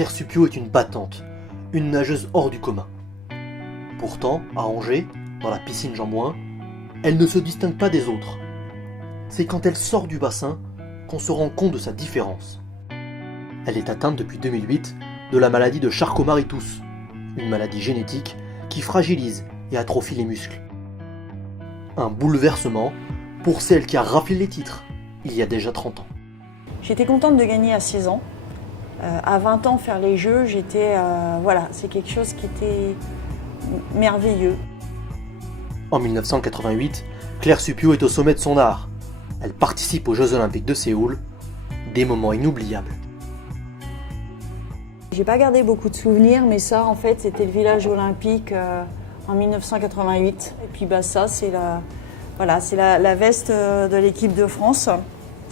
Claire Supiot est une battante, une nageuse hors du commun. Pourtant, à Angers, dans la piscine Jean-Mouin, elle ne se distingue pas des autres. C'est quand elle sort du bassin qu'on se rend compte de sa différence. Elle est atteinte depuis 2008 de la maladie de Charcot-Marie-Tooth, une maladie génétique qui fragilise et atrophie les muscles. Un bouleversement pour celle qui a raflé les titres il y a déjà 30 ans. J'étais contente de gagner à 16 ans. À 20 ans, faire les Jeux, c'est quelque chose qui était merveilleux. En 1988, Claire Supiot est au sommet de son art. Elle participe aux Jeux Olympiques de Séoul, des moments inoubliables. J'ai pas gardé beaucoup de souvenirs, mais ça, en fait, c'était le village olympique en 1988. Et puis ça, c'est la veste de l'équipe de France.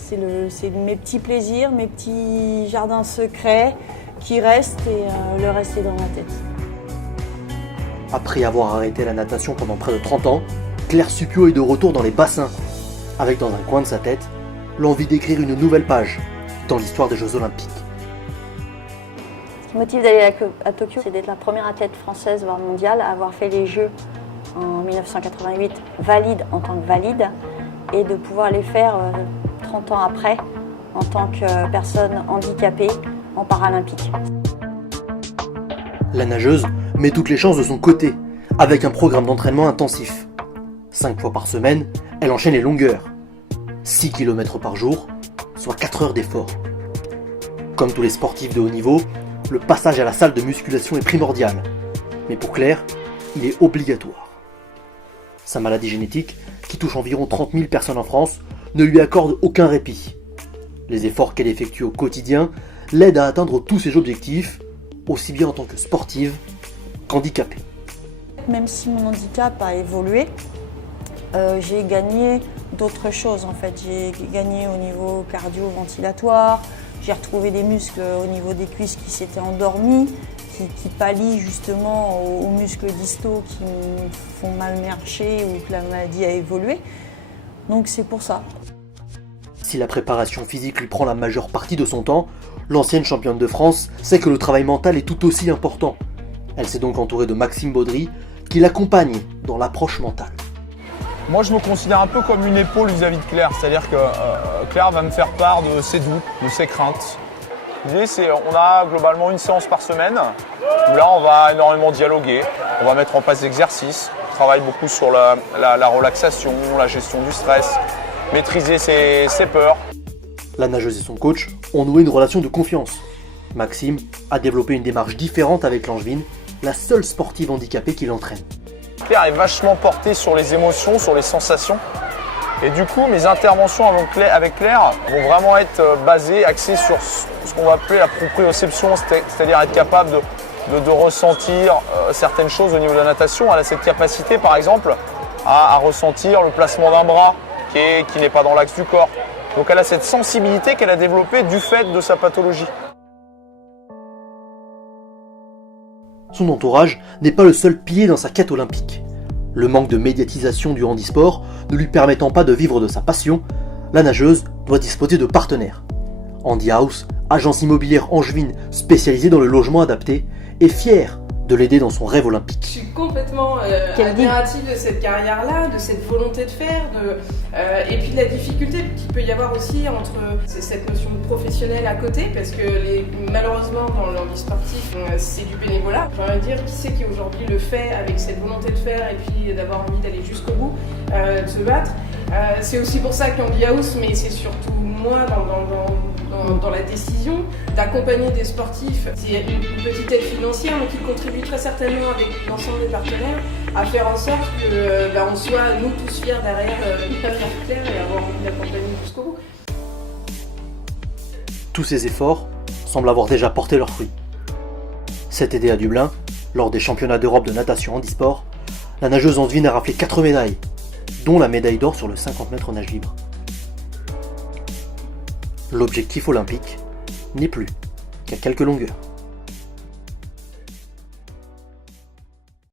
C'est mes petits plaisirs, mes petits jardins secrets qui restent et le reste est dans ma tête. Après avoir arrêté la natation pendant près de 30 ans, Claire Supiot est de retour dans les bassins, avec dans un coin de sa tête l'envie d'écrire une nouvelle page dans l'histoire des Jeux Olympiques. Ce qui me motive d'aller à Tokyo, c'est d'être la première athlète française, voire mondiale, à avoir fait les Jeux en 1988 valide en tant que valide et de pouvoir les faire 30 ans après en tant que personne handicapée en paralympique. La nageuse met toutes les chances de son côté, avec un programme d'entraînement intensif. 5 fois par semaine, elle enchaîne les longueurs. 6 km par jour, soit 4 heures d'effort. Comme tous les sportifs de haut niveau, le passage à la salle de musculation est primordial. Mais pour Claire, il est obligatoire. Sa maladie génétique, qui touche environ 30 000 personnes en France, ne lui accorde aucun répit. Les efforts qu'elle effectue au quotidien l'aident à atteindre tous ses objectifs, aussi bien en tant que sportive qu'handicapée. Même si mon handicap a évolué, j'ai gagné d'autres choses en fait. J'ai gagné au niveau cardio-ventilatoire, j'ai retrouvé des muscles au niveau des cuisses qui s'étaient endormis, qui pallient justement aux muscles distaux qui me font mal marcher ou que la maladie a évolué. Donc c'est pour ça. Si la préparation physique lui prend la majeure partie de son temps, l'ancienne championne de France sait que le travail mental est tout aussi important. Elle s'est donc entourée de Maxime Baudry, qui l'accompagne dans l'approche mentale. Moi, je me considère un peu comme une épaule vis-à-vis de Claire, c'est-à-dire que Claire va me faire part de ses doutes, de ses craintes. L'idée, c'est on a globalement une séance par semaine, où là, on va énormément dialoguer, on va mettre en place des exercices, on travaille beaucoup sur la relaxation, la gestion du stress, maîtriser ses peurs. La nageuse et son coach ont noué une relation de confiance. Maxime a développé une démarche différente avec Langevin, la seule sportive handicapée qui l'entraîne. Claire est vachement portée sur les émotions, sur les sensations. Et du coup, mes interventions avec Claire vont vraiment être basées, axées sur ce qu'on va appeler la proprioception, c'est-à-dire être capable de ressentir certaines choses au niveau de la natation. Elle a cette capacité, par exemple, à ressentir le placement d'un bras qui n'est pas dans l'axe du corps. Donc elle a cette sensibilité qu'elle a développée du fait de sa pathologie. Son entourage n'est pas le seul pilier dans sa quête olympique. Le manque de médiatisation du handisport ne lui permettant pas de vivre de sa passion, la nageuse doit disposer de partenaires. Handy House, agence immobilière angevine spécialisée dans le logement adapté, est fière de l'aider dans son rêve olympique. Je suis complètement admirative de cette carrière-là, de cette volonté de faire, et puis de la difficulté qu'il peut y avoir aussi entre cette notion de professionnel à côté, parce que malheureusement dans le handisport sportif, c'est du bénévolat. J'ai envie de dire, qui c'est qui aujourd'hui le fait avec cette volonté de faire et puis d'avoir envie d'aller jusqu'au bout, de se battre. C'est aussi pour ça qu'Handy House, mais c'est surtout moi dans la décision d'accompagner des sportifs. C'est une petite aide financière, mais qui contribue très certainement avec l'ensemble des partenaires à faire en sorte que on soit nous tous fiers derrière Claire et avoir envie d'accompagner jusqu'au bout. Tous ces efforts semblent avoir déjà porté leurs fruits. Cet été à Dublin, lors des championnats d'Europe de natation handisport, la nageuse angevine a raflé 4 médailles, dont la médaille d'or sur le 50 mètres nage libre. L'objectif olympique n'est plus qu'à quelques longueurs.